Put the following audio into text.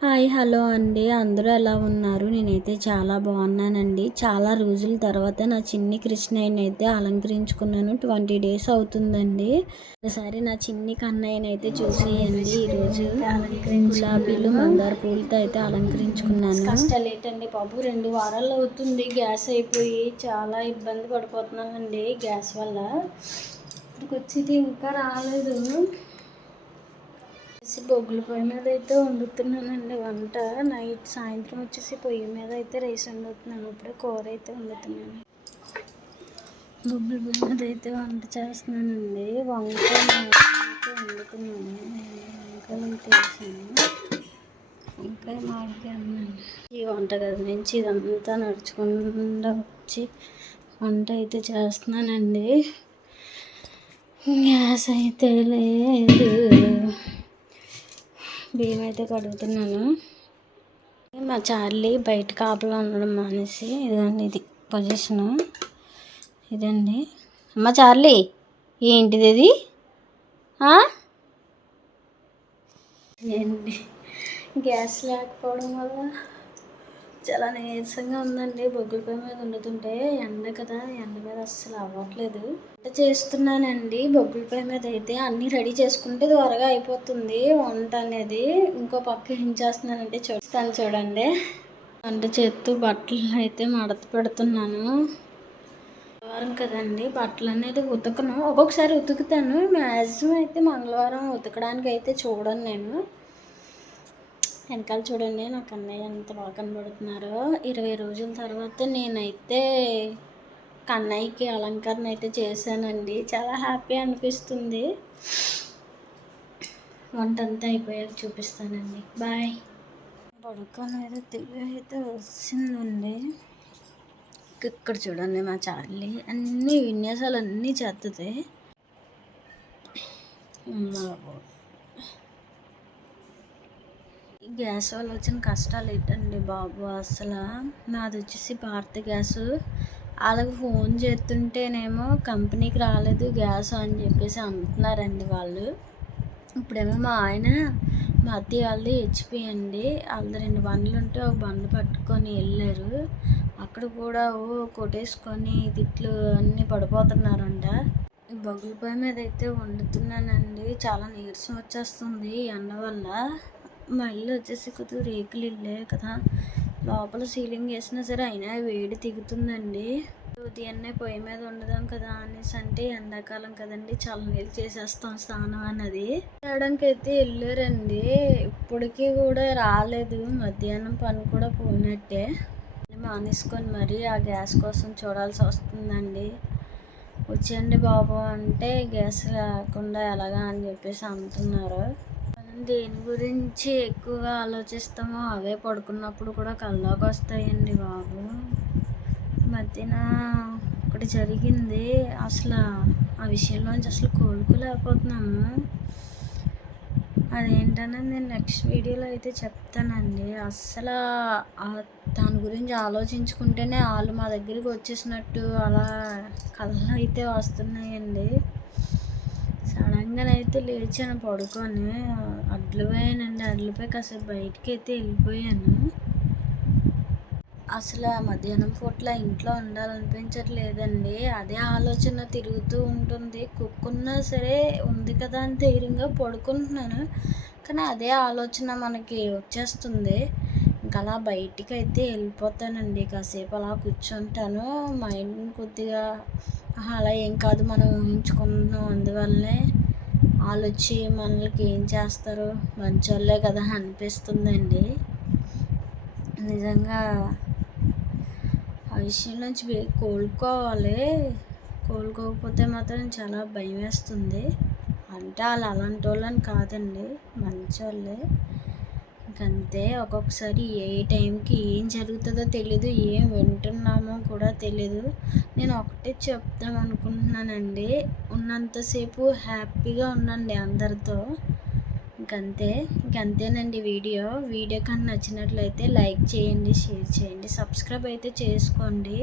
Hi! Hello అండి. అందరూ ఎలా ఉన్నారు? నేనైతే చాలా బాగున్నానండి. చాలా రోజుల తర్వాత నా చిన్ని కృష్ణయ్యనైతే అలంకరించుకున్నాను. 20 డేస్ అవుతుందండి. ఒకసారి నా చిన్ని కన్నయ్యనైతే చూసేయండి. ఈరోజు గులాబీలు, మందార పూలతో అయితే అలంకరించుకున్నాను. కష్టాలేటండి బాబు, 2 వారాలు అవుతుంది గ్యాస్ అయిపోయి. చాలా ఇబ్బంది పడిపోతున్నానండి గ్యాస్ వల్ల. ఇప్పటికొచ్చేది ఇంకా రాలేదు. బొగ్గుల పొయ్యి మీద అయితే వండుతున్నానండి వంట. సాయంత్రం వచ్చేసి పొయ్యి మీద అయితే రైస్ వండుతున్నాను. ఇప్పుడే కూర అయితే వండుతున్నాను. బొగ్గుల పొయ్యి మీద అయితే వంట చేస్తున్నానండి. వంకాయ అయితే వండుతున్నాను. వంకాయలు అయితే వేసాను. వంకాయ మామిడికాయ అన్నాను. ఈ వంటగది నుంచి ఇదంతా నడుచుకుంటూ వచ్చి వంట అయితే చేస్తున్నానండి. గ్యాస్ అయితే లేదు. బియ్యం అయితే కడుగుతున్నాను. మా చార్లీ బయట కాపలా ఉండడం మానేసి ఇదండి, ఇది పొజిషను ఇదండి. అమ్మ చార్లీ, ఏంటిది ఇది? ఏంటి గ్యాస్ లేకపోవడం వల్ల చాలా నీరసంగా ఉందండి. బొగ్గుల పొయ్యి మీద వండుతుంటే ఎండ కదా, ఎండ మీద అస్సలు అవ్వట్లేదు. వంట చేస్తున్నానండి బొగ్గుల పొయ్యి మీద అయితే. అన్నీ రెడీ చేసుకుంటే త్వరగా అయిపోతుంది వంట అనేది. ఇంకో పక్క ఏం చేస్తున్నానంటే చూడండి. వంట చేస్తూ బట్టలు అయితే మడత పెడుతున్నాను. మంగళవారం కదండి, బట్టలు అనేది ఉతకను. ఒక్కొక్కసారి ఉతుకుతాను. మ్యాక్సిమం అయితే మంగళవారం ఉతకడానికి అయితే చూడను నేను. వెనకాల చూడండి నాకు కన్నయ్య ఎంత బాగా కనబడుతున్నారో. 20 రోజుల తర్వాత నేనైతే కన్నయ్యకి అలంకరణ అయితే చేశానండి. చాలా హ్యాపీ అనిపిస్తుంది. వంట అంతా అయిపోయాక చూపిస్తానండి. బాయ్. పడుకొని అయితే దివ్య అయితే వచ్చిందండి. ఇక్కడ చూడండి మా చార్లీ అన్ని విన్యాసాలు అన్నీ చేస్తుంది. గ్యాస్ వల్ల వచ్చిన కష్టాలు ఏంటండి బాబు అసలు. నాది వచ్చేసి భారత గ్యాస్. వాళ్ళకి ఫోన్ చేస్తుంటేనేమో కంపెనీకి రాలేదు గ్యాస్ అని చెప్పేసి అంటున్నారండి వాళ్ళు. ఇప్పుడేమో మా ఆయన మా అత్తయ్య వాళ్ళది హెచ్పి అండి. వాళ్ళది 2 బండ్లు ఉంటే ఒక బండి పట్టుకొని వెళ్ళారు. అక్కడ కూడా కొట్టేసుకొని తిట్లు అన్నీ పడిపోతున్నారంట. బొగ్గుల పొయ్యి మీద అయితే వండుతున్నానండి. చాలా నీరసం వచ్చేస్తుంది ఎండ వల్ల. మా ఇల్లు వచ్చేసి కొద్దిగా రేకులు ఇల్లే కదా, లోపల సీలింగ్ వేసినా సరే అయినా వేడి దిగుతుందండి. ఉదయాన్నే పొయ్యి మీద వండుదాం కదా అనేసి అంటే ఎండాకాలం కదండి, చల్లనీళ్ళు చేసేస్తాం స్నానం అన్నది. చేయడానికి అయితే వెళ్ళారండి. ఇప్పటికీ కూడా రాలేదు. మధ్యాహ్నం పని కూడా పోయినట్టే. మానేసుకొని మరీ ఆ గ్యాస్ కోసం చూడాల్సి వస్తుందండి. వచ్చేయండి బాబు అంటే గ్యాస్ లేకుండా ఎలాగా అని చెప్పేసి అంటున్నారు. మనం దేని గురించి ఎక్కువగా ఆలోచిస్తామో అవే పడుకున్నప్పుడు కూడా కల్లోకి వస్తాయండి బాబు. మధ్యన ఒకటి జరిగింది, అసలు ఆ విషయంలోంచి అసలు కోలుకోలేకపోతున్నాము. అదేంటనేది నేను నెక్స్ట్ వీడియోలో అయితే చెప్తానండి. అస్సలు దాని గురించి ఆలోచించుకుంటేనే వాళ్ళు మా దగ్గరికి వచ్చేసినట్టు అలా కళ్ళు అయితే వస్తున్నాయండి. సడన్గా అయితే లేచాను పడుకొని. అడ్లుపోయానండి. అడ్లుపోయి కాసేపు బయటికి అయితే వెళ్ళిపోయాను. అసలు మధ్యాహ్నం పూట్ల ఇంట్లో ఉండాలనిపించట్లేదండి. అదే ఆలోచన తిరుగుతూ ఉంటుంది. కుక్కున్నా సరే ఉంది కదా అని ధైర్యంగా పడుకుంటున్నాను. కానీ అదే ఆలోచన మనకి వచ్చేస్తుంది. ఇంకా అలా బయటికి అయితే వెళ్ళిపోతానండి. కాసేపు అలా కూర్చుంటాను. మైండ్ కొద్దిగా అలా ఏం కాదు, మనం ఊహించుకుంటున్నాం, అందువల్లనే వాళ్ళు వచ్చి మనకి ఏం చేస్తారు, మంచోళ్ళే కదా అనిపిస్తుందండి. నిజంగా ఆ విషయం నుంచి కోలుకోవాలి. కోలుకోకపోతే మాత్రం చాలా భయం వేస్తుంది. అంటే వాళ్ళు అలాంటి వాళ్ళని కాదండి, మంచోళ్ళే. ఇంకంతే. ఒక్కొక్కసారి ఏ టైంకి ఏం జరుగుతుందో తెలీదు, ఏం వింటున్నామో కూడా తెలీదు. నేను ఒకటే చెప్దాం అనుకుంటున్నానండి, ఉన్నంతసేపు హ్యాపీగా ఉండండి అందరితో. ఇంకంతేనండి. వీడియో కానీ నచ్చినట్లయితే లైక్ చేయండి, షేర్ చేయండి, సబ్స్క్రైబ్ అయితే చేసుకోండి.